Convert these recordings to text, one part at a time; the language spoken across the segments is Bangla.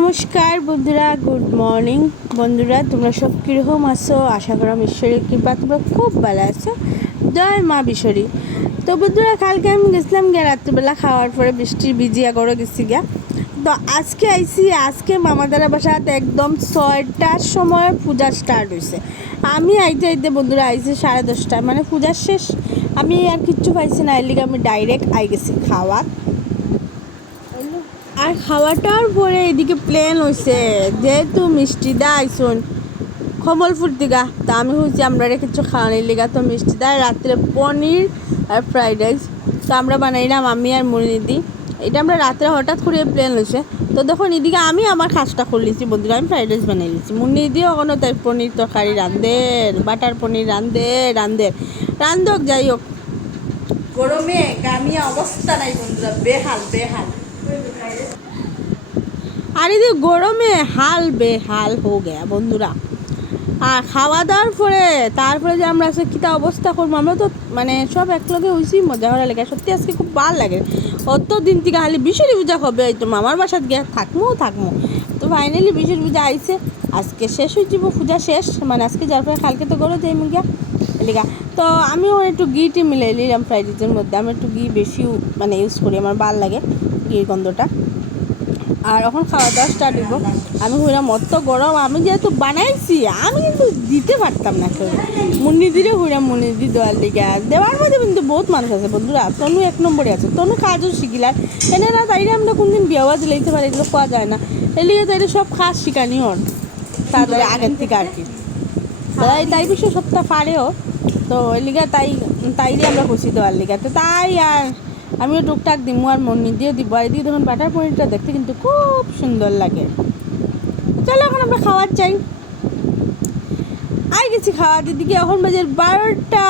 নমস্কার বন্ধুরা, গুড মর্নিং। বন্ধুরা, তোমরা সব কীরকম আছো? আশা করাম ঈশ্বরের কৃপা, তোমরা খুব ভালো আছো। জয় মা বিশ্বরী তো বন্ধুরা, কালকে আমি গেছিলাম গিয়া রাত্রিবেলা খাওয়ার পরে বৃষ্টির ভিজিয়া করে গেছি গিয়া। তো আজকে আইসি আজকে মামাদারা বাসাত একদম ছয়টার সময় পূজা স্টার্ট হয়েছে আমি আইতে আইতে বন্ধুরা আইছি সাড়ে দশটায় মানে পূজার শেষ। আমি আর কিচ্ছু পাইছি না, এর আমি ডাইরেক্ট আই গেছি খাওয়া আর খাওয়াটার পরে এদিকে প্লেন হয়েছে যেহেতু মিষ্টি দা আইসুন কমলপুর দিঘা তা আমি হয়েছি আমরা কিছু খাওয়ানোর লিগা। তো মিষ্টি দা রাত্রে পনির আর ফ্রাইড রাইস তো আমরা বানাইলাম আমি আর মুরনিদি। এটা আমরা রাত্রে হঠাৎ করে প্লেন হয়েছে তো দেখুন, এদিকে আমি আমার খাসটা খুললিছি বন্ধুরা, আমি ফ্রাইড রাইস বানাই লিছি মুন্নিদিও ওখানে তাই পনির তরকারি রান্ধের বাটার পনির রান্ধে রান্ধের রান্ধক যাই হোক। গরমে গামিয়া অবস্থা নাই বন্ধুরা, বেহাল বেহাল। আর এদিকে গরমে হাল বেহাল হো গেয়া বন্ধুরা। আর খাওয়া দাওয়ার পরে, তারপরে যে আমরা আজকে কীটা অবস্থা করব, আমরা তো মানে সব একলগে হয়েছি মজা করা লেগে। সত্যি আজকে খুব ভালো লাগে। অত দিন থেকে খালি বিশুরি পূজা হবে তো মামার বাসাত গিয়ে থাকব থাকব তো ফাইনালি বিশুর পূজা আইছে। আজকে শেষ হয়ে পূজা শেষ। মানে আজকে যার পরে কালকে তো গরো যাই গিয়া। এলিগা তো আমিও একটু ঘিটি মিলাই নিলাম ফ্রাইড রাইসের মধ্যে। আমি একটু ঘি বেশি মানে ইউজ করি, আমার ভালো লাগে ঘির গন্ধটা। আর এখন খাওয়া দাওয়া স্টার্ট হইব। আমি হইলাম অত গরম, আমি যেহেতু বানাইছি, আমি কিন্তু দিতে পারতাম না কেউ। মুন্নি দিলে হইলাম মুন্নি দি দেওয়ার লিগে। দেওয়ার মধ্যে কিন্তু বহুত মানুষ আছে বন্ধুরা। তনু এক নম্বরে আছে। তনু কাজও শিখিলার এনে না তাইলে আমরা কোনদিন বিয়াওয়া দিলাইতে পারি এগুলো পাওয়া যায় না। এলিগে তাইলে সব খাস শিখানি ওর। তাড়াতাড়ি আগের থেকে আর কি। তাই তাই বিষয় সবটা পারেও। তো এলিগা তাই তাইলে আমরা খুশি দেওয়ার লিগা। তো তাই আর আমিও টুকটাক দিমু আর মন দিয়ে দিব। আর এদিকে দেখুন বাটার পনিরটা দেখতে কিন্তু খুব সুন্দর লাগে। চলো এখন আমরা খাওয়ার চাই। আই গেছি খাওয়ার দিকে এখন বাজে বারোটা।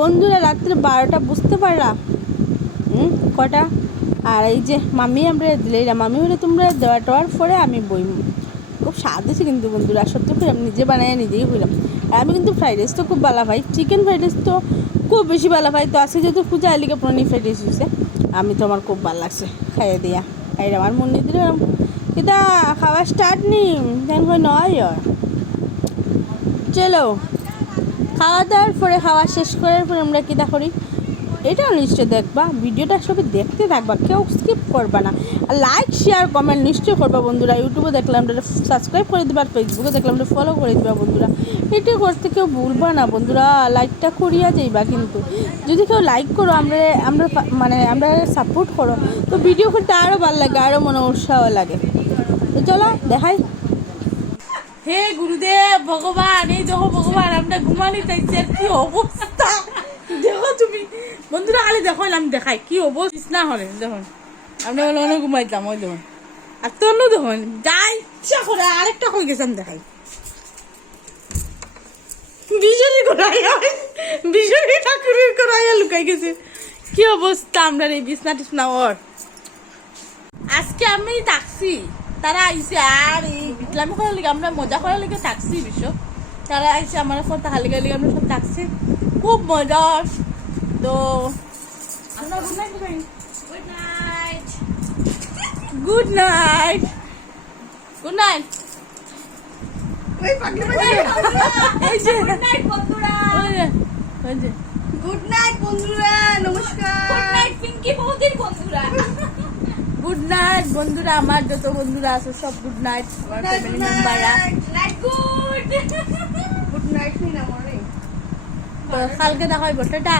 বন্ধুরা, রাত্রে বারোটা, বুঝতে পারলা? হুম, কটা? আর এই যে মামি আমরা দিলেই না। মামি হলে তোমরা দেওয়া টেওয়ার পরে আমি বই খুব স্বাদ কিন্তু বন্ধুরা। সত্যি করে আমি নিজে বানাই নিজেই আর আমি কিন্তু ফ্রাইড রাইস তো খুব ভালো পাই। চিকেন ফ্রাইড রাইস তো খুব বেশি ভালো পাই। তো আছে যেহেতু পূজা আলিকে পনির ফ্রাইড রাইস হয়েছে আমি তো আমার খুব ভালো লাগছে খাইয়ে দিয়া। খাই আমার মনে দিল কিতা, খাওয়া স্টার্ট নি তেন হয় নয়। চলো। খাওয়া দাওয়ার পরে, খাওয়া শেষ করার পরে আমরা কিতা করি? এটাও নিশ্চয় দেখবা, ভিডিওটা সবাই দেখতে থাকবা, কেউ স্কিপ করবা না। আর লাইক শেয়ার কমেন্ট নিশ্চয়ই করবা বন্ধুরা। ইউটিউবে দেখলাম সাবস্ক্রাইব করে দিবা আর ফেসবুকে দেখলাম ফলো করে দিবা বন্ধুরা। এটা করতে কেউ ভুলবা না বন্ধুরা লাইকটা করিয়া যাইবা কিন্তু। যদি কেউ লাইক করো, আমরা আমরা মানে আমরা সাপোর্ট করো, তো ভিডিও করতে আরও ভালো লাগে আরও মনে উৎসাহ লাগে। তো চলো, দেখাই। হে গুরুদেব, ভগবান, এই দেখো ভগবান, আমরা ঘুমানি চাইছি আর কি অবস্থা? তুমি। বন্ধুরা খালি দেখো আমি দেখাই। কি অবস্থা? না হলে, দেখুন। আমরা বলে অনেক ঘুমাইতাম ওই দেখুন। আর তনু দেখুন, যা ইচ্ছা করে, আরেকটা হয়ে আমি দেখাই। বিজলি করাই বিজলি ঠাকুরের লুকাই গেছে। কি অবস্থা আমরা এই বিছনা টিছনা ওর। আজকে আমি থাকছি, তারা আইসে আর এই করার লিগে, আমরা মজা করার লিগে থাকছি বিশ্ব তারা আইসে আমার ফোন তাহার লিগে আমরা সব থাকছি। খুব মজার তো good night. Good night good night good night good বন্ধুরা। গুড নমস্কার। গুড নাইট পিঙ্কি বৌদির বন্ধুরা। গুড নাইট বন্ধুরা আমার যত বন্ধুরা আছে সব গুড নাইট। আমার Night, ফ্যামিলি মেম্বাররা night. Night good good night কালকে দেখা হইব। টাটা।